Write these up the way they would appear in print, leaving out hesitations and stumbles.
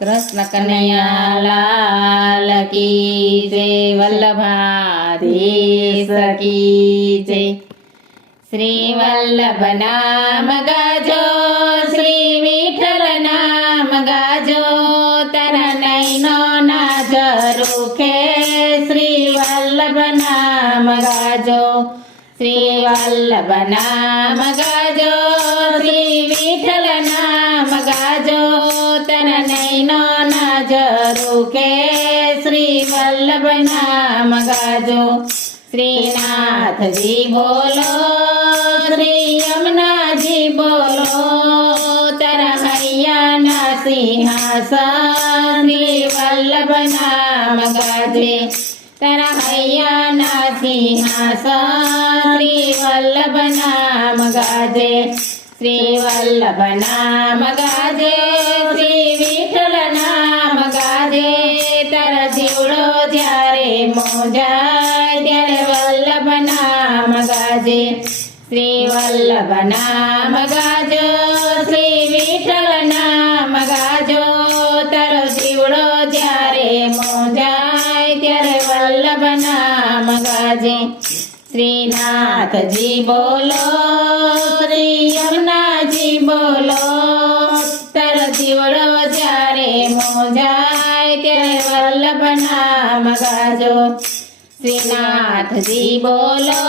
કૃષ્ણ કનૈયા લાલ કી જય, વલ્લભાધીશ કી જય. શ્રી વલ્લભ નામ ગાજો, શ્રી વિઠ્ઠલ નામ ગાજો, તારા નૈનો ના ઝરૂખે શ્રી વલ્લભ નામ ગાજો. શ્રી વલ્લભ નામ ગાજો, શ્રી વિઠ્ઠલ નામ ગાજો, તારા નૈનો ના ઝરૂખે શ્રી વલ્લભ નામ ગાજો. શ્રીનાથજી બોલો, શ્રી યમુનાજી બોલો, તારા હૈયાના સિંહાસન શ્રી વલ્લભ નામ ગાજે. તારા હૈયાના સિંહાસન શ્રી વલ્લભ નામ ગાજે. શ્રી વલ્લભ નામ ગાજે, શ્રી વિઠ્ઠલ નામ ગાજે, તારા જીવડો જ્યારે મોજાય ત્યારે વલ્લભ નામ ગાજે. શ્રી વલ્લભ નામ ગાજો, શ્રી વિઠ્ઠલ નામ ગાજો, તારો જીવડો જ્યારે મોજાય ત્યારે વલ્લભ નામ ગાજે. શ્રીનાથજી બોલો, શ્રી યમુનાજી બોલો, તારો જીવડો જ્યારે મોજાય ત્યારે વલ્લભ નામ ગાજો. શ્રીનાથજી બોલો,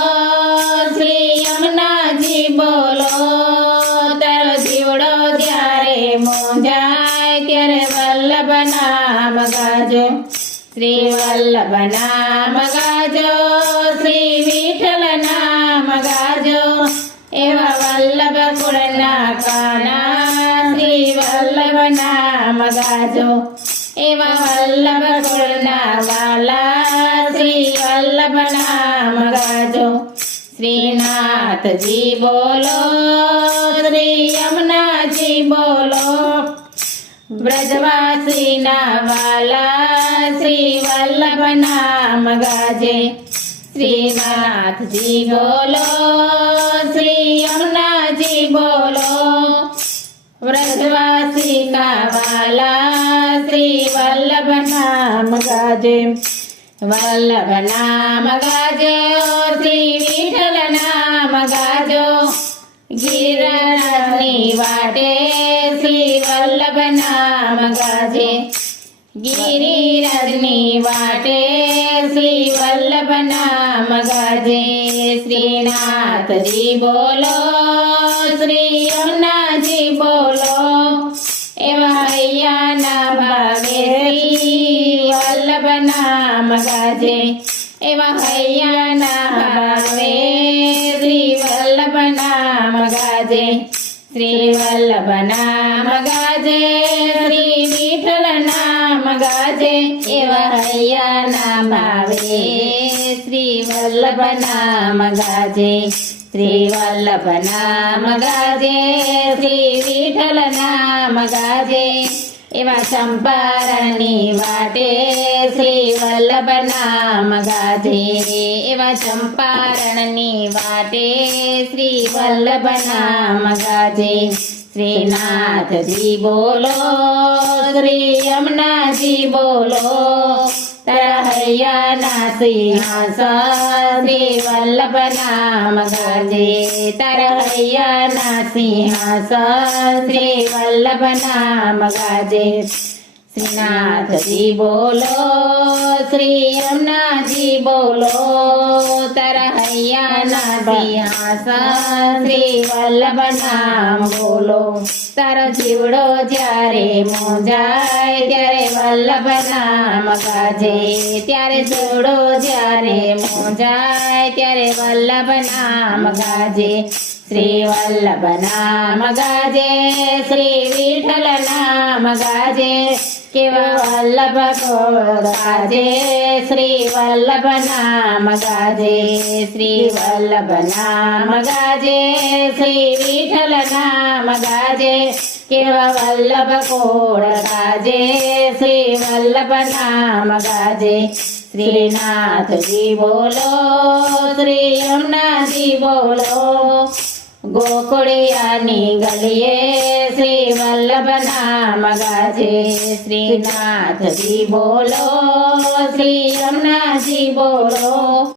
શ્રી યમુનાજી બોલો, તારો જીવડો જ્યારે મોજાય ત્યારે વલ્લભ નામ ગાજો. શ્રી વલ્લભ નામ ગાજો, શ્રી વિઠ્ઠલ નામ ગાજો, એવા વલ્લભ કુળના કાના શ્રી વલ્લભ નામ ગાજો. એવા વલ્લભ કુળના વાલા શ્રી વલ્લભ નામ ગાજો. શ્રીનાથજી બોલો, શ્રી યમુનાજી બોલો, બ્રજવાસીના વાલા શ્રી વલ્લભ નામ ગાજે. શ્રીનાથજી બોલો, શ્રી યમુનાજી બોલો, વ્રજવાસીના વાલા શ્રી વલ્લભ નામ ગાજે. વલ્લભ નામ ગાજો, શ્રી વિઠ્ઠલ નામ ગાજો, ગિરિરાજની વાટે શ્રી વલ્લભ નામ ગાજે. ગિરિરાજની વાટે શ્રી વલ્લભ નામ ગાજે. શ્રીનાથજી બોલો, શ્રી યમુનાજી બોલો, એવા હૈયાના ભાવે શ્રી વલ્લભ નામ ગાજે. એવા હૈયાના ભાવે શ્રી વલ્લભ નામ ગાજે. શ્રી વલ્લભ નામ ગાજે, શ્રી વિઠ્ઠલ નામ ગાજે, એવા હૈયાના ભાવે શ્રી વલ્લભ નામ ગાજે. શ્રી વલ્લભ નામ ગાજે, શ્રી વિઠ્ઠલ નામ ગાજે, એવા ચંપારણની વાટે શ્રી વલ્લભ નામ ગાજે. એવા ચંપારણની વાટે શ્રી વલ્લભ નામ ગાજે. શ્રીનાથજી બોલો, શ્રી યમુનાજી બોલો, તારા હૈયાના સિંહાસન શ્રી વલ્લભ નામ ગાજે. તારા હૈયાના સિંહાસન શ્રી વલ્લભ નામ ગાજે. શ્રીનાથજી બોલો, શ્રી યમુનાજી બોલો, તારા હૈયાના સિંહાસન શ્રી વલ્લભ નામ બોલો. તારો જીવડો જ્યારે મોજાય ત્યારે વલ્લભ નામ ગાજે. ત્યારે જીવડો જ્યારે મોજાય ત્યારે વલ્લભ નામ ગાજે. શ્રી વલ્લભ નામ ગાજે, શ્રી વિઠ્ઠલ નામ ગાજે, કેવા વલ્લભ કુળ ગાજે શ્રી વલ્લભ નામ ગાજે. શ્રી વલ્લભ નામ ગાજે, શ્રી વિઠ્ઠલ નામ ગાજે, કેવા વલ્લભ કુળ ગાજે શ્રી વલ્લભ નામ ગાજે. શ્રીનાથજી બોલો, શ્રી યમુનાજી બોલો, ગોકુળિયાની ગલીએ શ્રી વલ્લભ નામ ગાજે શ્રીનાથજી બોલો શ્રી યમુનાજી બોલો